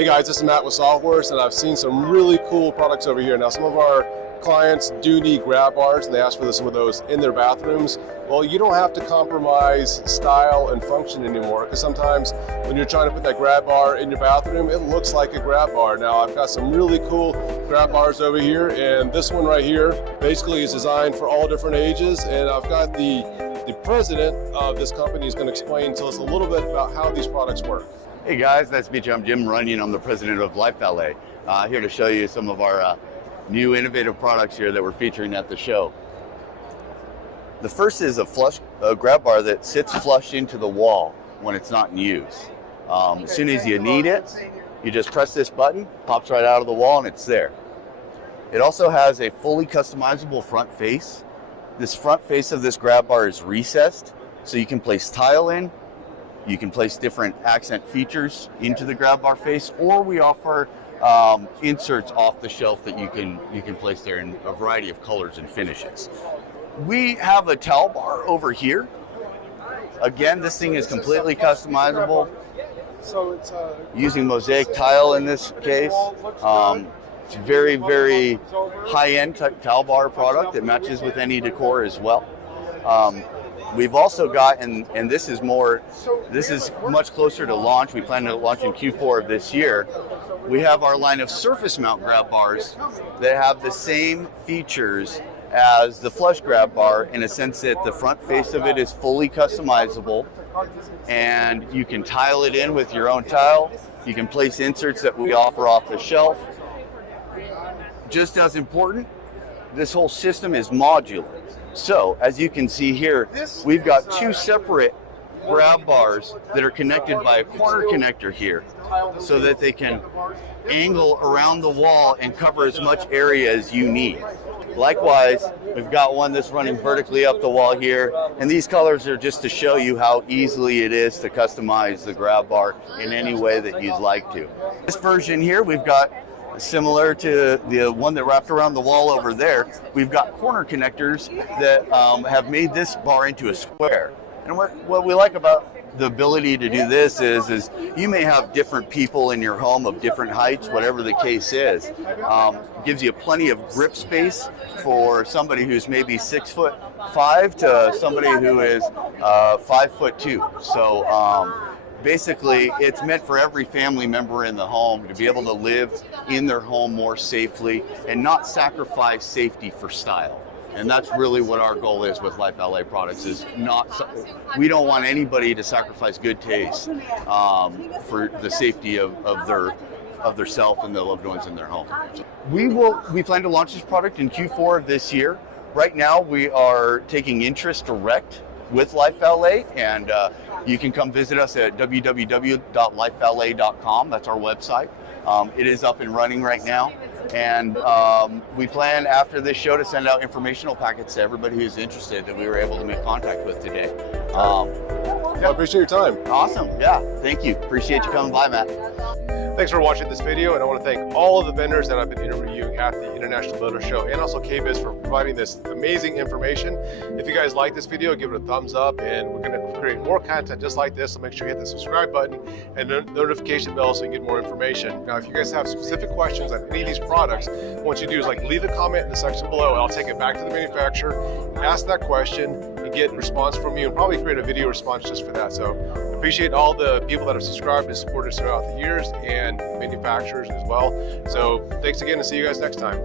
Hey guys, this is Matt with Softwares, and I've seen some really cool products over here. Now, some of our clients do need grab bars, and they ask for some of those in their bathrooms. Well, you don't have to compromise style and function anymore, because sometimes when you're trying to put that grab bar in your bathroom, it looks like a grab bar. Now, I've got some really cool grab bars over here, and this one right here basically is designed for all different ages, and I've got the president of this company is going to explain to us a little bit about how these products work. Hey guys, nice to meet you. I'm Jim Runyon. I'm the president of Life Valet. Here to show you some of our new innovative products here that we're featuring at the show. The first is a grab bar that sits flush into the wall when it's not in use. As soon as you need it, you just press this button, pops right out of the wall, and it's there. It also has a fully customizable front face. This front face of this grab bar is recessed, so you can place tile in. You can place different accent features into the grab bar face, or we offer inserts off the shelf that you can place there in a variety of colors and finishes. We have a towel bar over here. Again, this thing is completely customizable. So it's using mosaic tile in this case. It's very, very high-end towel bar product that matches with any decor as well. We've also got, and this is much closer to launch. We plan to launch in Q4 of this year. We have our line of surface mount grab bars that have the same features as the flush grab bar, in a sense that the front face of it is fully customizable, and you can tile it in with your own tile. You can place inserts that we offer off the shelf. Just as important, this whole system is modular. So, as you can see here, we've got two separate grab bars that are connected by a corner connector here, so that they can angle around the wall and cover as much area as you need. Likewise, we've got one that's running vertically up the wall here, and these colors are just to show you how easily it is to customize the grab bar in any way that you'd like to. This version here, we've got, similar to the one that wrapped around the wall over there, we've got corner connectors that have made this bar into a square. And what we like about the ability to do this is you may have different people in your home of different heights, whatever the case is. Gives you plenty of grip space for somebody who's maybe 6'5" to somebody who is 5'2". So basically, it's meant for every family member in the home to be able to live in their home more safely and not sacrifice safety for style. And that's really what our goal is with Life Valet products. We don't want anybody to sacrifice good taste for the safety of their self and their loved ones in their home. We plan to launch this product in Q4 of this year. Right now, we are taking interest direct with Life Valet, and you can come visit us at www.lifevalet.com. That's our website. It is up and running right now, and we plan after this show to send out informational packets to everybody who's interested that we were able to make contact with today. I appreciate your time. Awesome. Yeah, thank you. Appreciate you coming by, Matt. Thanks for watching this video, and I want to thank all of the vendors that I've been interviewing at the International Builder Show, and also KBIS for providing this amazing information. If you guys like this video, give it a thumbs up, and we're going to create more content just like this, so make sure you hit the subscribe button and the notification bell so you can get more information. Now, if you guys have specific questions on any of these products, what you do is leave a comment in the section below, and I'll take it back to the manufacturer, ask that question, and get a response from you, and probably create a video response just for that. So appreciate all the people that have subscribed and supported us throughout the years, and manufacturers as well. So thanks again, and see you guys next time.